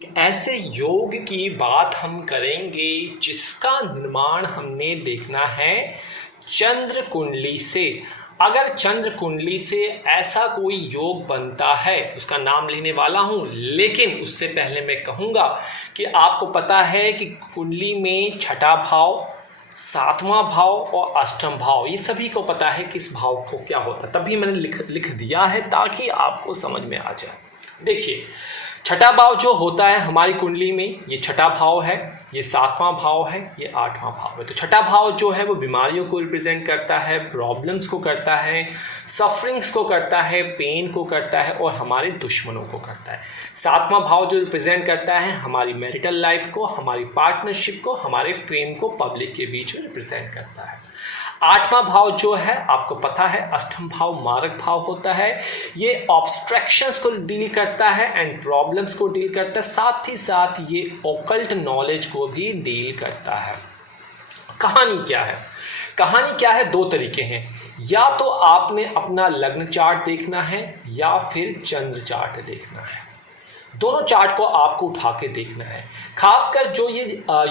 ऐसे योग की बात हम करेंगे जिसका निर्माण हमने देखना है चंद्र कुंडली से। अगर चंद्र कुंडली से ऐसा कोई योग बनता है उसका नाम लेने वाला हूँ, लेकिन उससे पहले मैं कहूँगा कि आपको पता है कि कुंडली में छठा भाव, सातवां भाव और अष्टम भाव, ये सभी को पता है किस भाव को क्या होता है। तभी मैंने लिख दिया है ताकि आपको समझ में आ जाए। देखिए, छठा भाव जो होता है हमारी कुंडली में, ये छठा भाव है, ये सातवां भाव है, ये आठवां भाव है। तो छठा भाव जो है वो बीमारियों को रिप्रेजेंट करता है, प्रॉब्लम्स को करता है, सफरिंग्स को करता है, पेन को करता है और हमारे दुश्मनों को करता है। सातवां भाव जो रिप्रेजेंट करता है हमारी मैरिटल लाइफ को, हमारी पार्टनरशिप को, हमारे फेम को पब्लिक के बीच में रिप्रेजेंट करता है। आठवां भाव जो है आपको पता है अष्टम भाव मारक भाव होता है, ये ऑब्स्ट्रैक्शंस को डील करता है एंड प्रॉब्लम्स को डील करता है, साथ ही साथ ये ऑकल्ट नॉलेज को भी डील करता है। कहानी क्या है? कहानी क्या है? दो तरीके हैं, या तो आपने अपना लग्न चार्ट देखना है या फिर चंद्र चार्ट देखना है। दोनों चार्ट को आपको उठा के देखना है। खासकर जो ये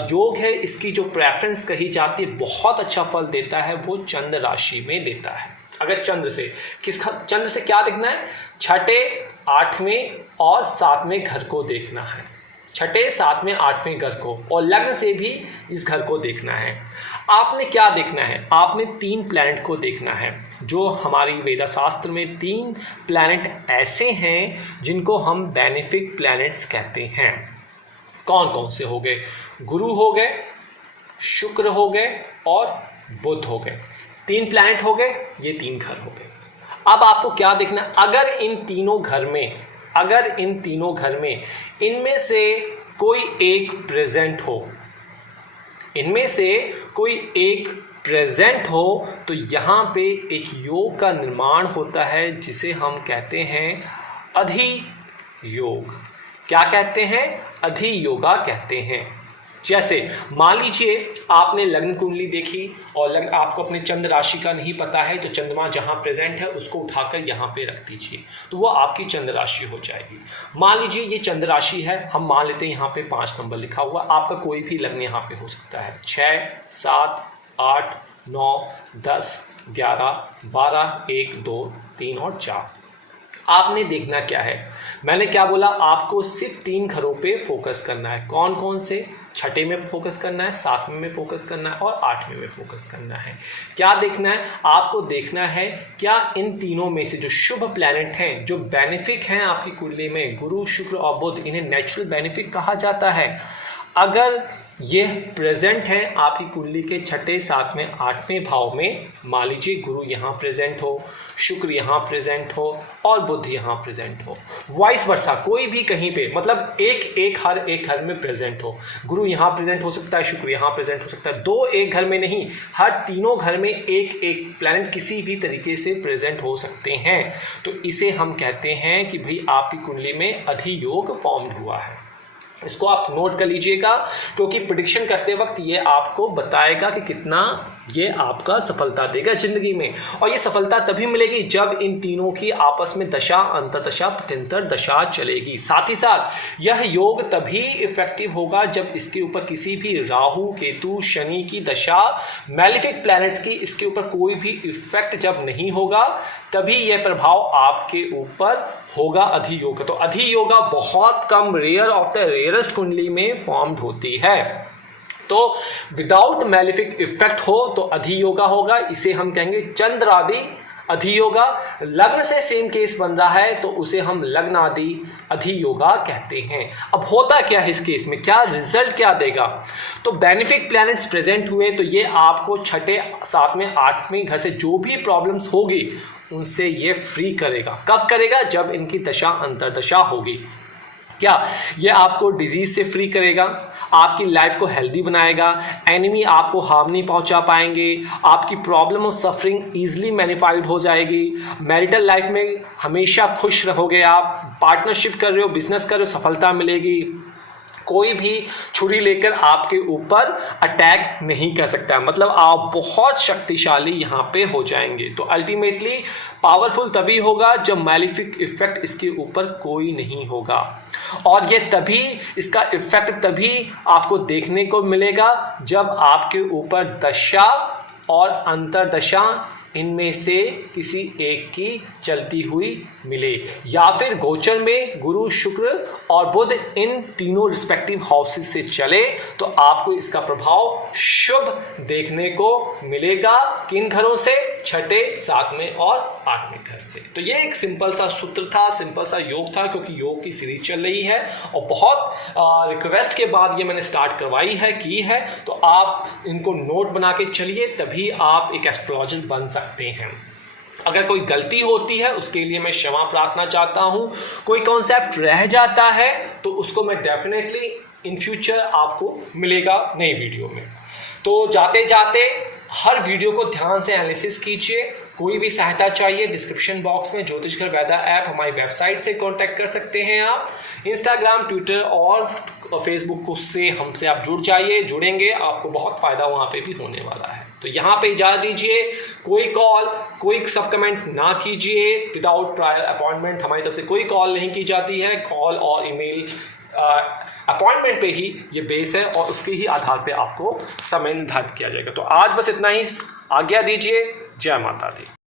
योग है इसकी जो प्रेफरेंस कही जाती है, बहुत अच्छा फल देता है वो चंद्र राशि में देता है। अगर चंद्र से क्या देखना है? छठे, आठवें और सातवें घर को देखना है। छठे, सातवें, आठवें घर को, और लग्न से भी इस घर को देखना है। आपने क्या देखना है? आपने 3 प्लैनेट को देखना है। जो हमारी वेदा शास्त्र में 3 प्लैनेट ऐसे हैं जिनको हम बेनिफिक प्लैनेट्स कहते हैं। कौन कौन से हो गए? गुरु हो गए, शुक्र हो गए और बुध हो गए। 3 प्लैनेट हो गए, ये 3 घर हो गए। अब आपको क्या देखना? अगर इन तीनों घर में इनमें से कोई एक प्रेजेंट हो तो यहाँ पे एक योग का निर्माण होता है जिसे हम कहते हैं अधियोग। क्या कहते हैं? अधियोगा कहते हैं। जैसे मान लीजिए आपने लग्न कुंडली देखी और आपको अपने चंद्र राशि का नहीं पता है, तो चंद्रमा जहाँ प्रेजेंट है उसको उठाकर यहाँ पे रख दीजिए, तो वो आपकी चंद्र राशि हो जाएगी। मान लीजिए ये चंद्र राशि है, हम मान लेते हैं यहाँ पे 5 नंबर लिखा हुआ, आपका कोई भी लग्न यहाँ पे हो सकता है। 6, 7, 8, 9, 10, 11, 12, 1, 2, 3 और 4। आपने देखना क्या है? मैंने क्या बोला? आपको सिर्फ 3 घरों पे फोकस करना है। कौन कौन से? छठे में फोकस करना है, सातवें में फोकस करना है और आठवें में फोकस करना है। क्या देखना है? आपको देखना है क्या इन तीनों में से जो शुभ प्लैनेट हैं, जो बेनिफिक हैं आपकी कुंडली में, गुरु, शुक्र और बुध, इन्हें नेचुरल बेनिफिक कहा जाता है। अगर ये प्रेजेंट हैं आपकी कुंडली के छठे, सातवें, आठवें भाव में, मान लीजिए गुरु यहाँ प्रेजेंट हो, शुक्र यहाँ प्रेजेंट हो और बुध यहाँ प्रेजेंट हो, वाइस वर्सा, कोई भी कहीं पे, मतलब हर एक घर में प्रेजेंट हो। गुरु यहाँ प्रेजेंट हो सकता है, शुक्र यहाँ प्रेजेंट हो सकता है, 2 एक घर में नहीं, हर तीनों घर में एक प्लैनेट किसी भी तरीके से प्रेजेंट हो सकते हैं। तो इसे हम कहते हैं कि भाई आपकी कुंडली में अधियोग फॉर्म्ड हुआ है। इसको आप नोट कर लीजिएगा, क्योंकि प्रेडिक्शन करते वक्त ये आपको बताएगा कि कितना ये आपका सफलता देगा जिंदगी में। और ये सफलता तभी मिलेगी जब इन तीनों की आपस में दशा, अंतरदशा, प्रत्यंतर दशा चलेगी। साथ ही साथ यह योग तभी इफेक्टिव होगा जब इसके ऊपर किसी भी राहु, केतु, शनि की दशा, मैलिफिक प्लैनेट्स की इसके ऊपर कोई भी इफेक्ट जब नहीं होगा, तभी यह प्रभाव आपके ऊपर होगा अधियोग। तो अधियोगा बहुत कम, रेयर ऑफ द रेयरेस्ट कुंडली में फॉर्म्ड होती है। तो विदाउट मैलिफिक इफेक्ट हो तो अधियोगा होगा, इसे हम कहेंगे चंद्रादि अधियोगा। लग्न से सेम केस बन रहा है तो उसे हम लग्नादि अधियोगा कहते हैं। अब होता क्या है इस केस में, क्या रिजल्ट क्या देगा? तो बेनिफिक प्लैनेट्स प्रेजेंट हुए तो ये आपको छठे, सातवें, आठवें घर से जो भी प्रॉब्लम्स होगी उनसे ये फ्री करेगा। कब करेगा? जब इनकी दशा अंतरदशा होगी। क्या ये आपको डिजीज से फ्री करेगा, आपकी लाइफ को हेल्दी बनाएगा, एनिमी आपको हार्म नहीं पहुंचा पाएंगे, आपकी प्रॉब्लम और सफरिंग ईजिली मैनिफाइड हो जाएगी, मैरिटल लाइफ में हमेशा खुश रहोगे आप, पार्टनरशिप कर रहे हो, बिजनेस कर रहे हो, सफलता मिलेगी, कोई भी छुरी लेकर आपके ऊपर अटैक नहीं कर सकता, मतलब आप बहुत शक्तिशाली यहाँ पे हो जाएंगे। तो अल्टीमेटली पावरफुल तभी होगा जब मैलिफिक इफेक्ट इसके ऊपर कोई नहीं होगा। और ये तभी, इसका इफेक्ट तभी आपको देखने को मिलेगा जब आपके ऊपर दशा और अंतरदशा इनमें से किसी एक की चलती हुई मिले, या फिर गोचर में गुरु, शुक्र और बुध इन तीनों रिस्पेक्टिव हाउसेस से चले तो आपको इसका प्रभाव शुभ देखने को मिलेगा। किन घरों से? छठे, सातवें और आठवें घर से। तो ये एक सिंपल सा सूत्र था, सिंपल सा योग था, क्योंकि योग की सीरीज चल रही है और बहुत रिक्वेस्ट के बाद ये मैंने स्टार्ट करवाई है, की है। तो आप इनको नोट बना के चलिए, तभी आप एक एस्ट्रोलॉजर बन सकते हैं। अगर कोई गलती होती है उसके लिए मैं क्षमा प्रार्थना चाहता हूँ। कोई कॉन्सेप्ट रह जाता है तो उसको मैं डेफिनेटली इन फ्यूचर आपको मिलेगा नई वीडियो में। तो जाते जाते हर वीडियो को ध्यान से एनालिसिस कीजिए। कोई भी सहायता चाहिए, डिस्क्रिप्शन बॉक्स में ज्योतिष घर वेदा ऐप हमारी वेबसाइट से कांटेक्ट कर सकते हैं आप। इंस्टाग्राम, ट्विटर और फेसबुक से हमसे आप जुड़ेंगे, आपको बहुत फ़ायदा वहाँ पे भी होने वाला है। तो यहाँ पे इजाज़त दीजिए। कोई कॉल, कोई सब कमेंट ना कीजिए विदाउट प्रायर अपॉइंटमेंट। हमारी तरफ से कोई कॉल नहीं की जाती है। कॉल और ईमेल अपॉइंटमेंट पे ही ये बेस है और उसके ही आधार पे आपको समय निर्धारित किया जाएगा। तो आज बस इतना ही, आज्ञा दीजिए। जय माता दी।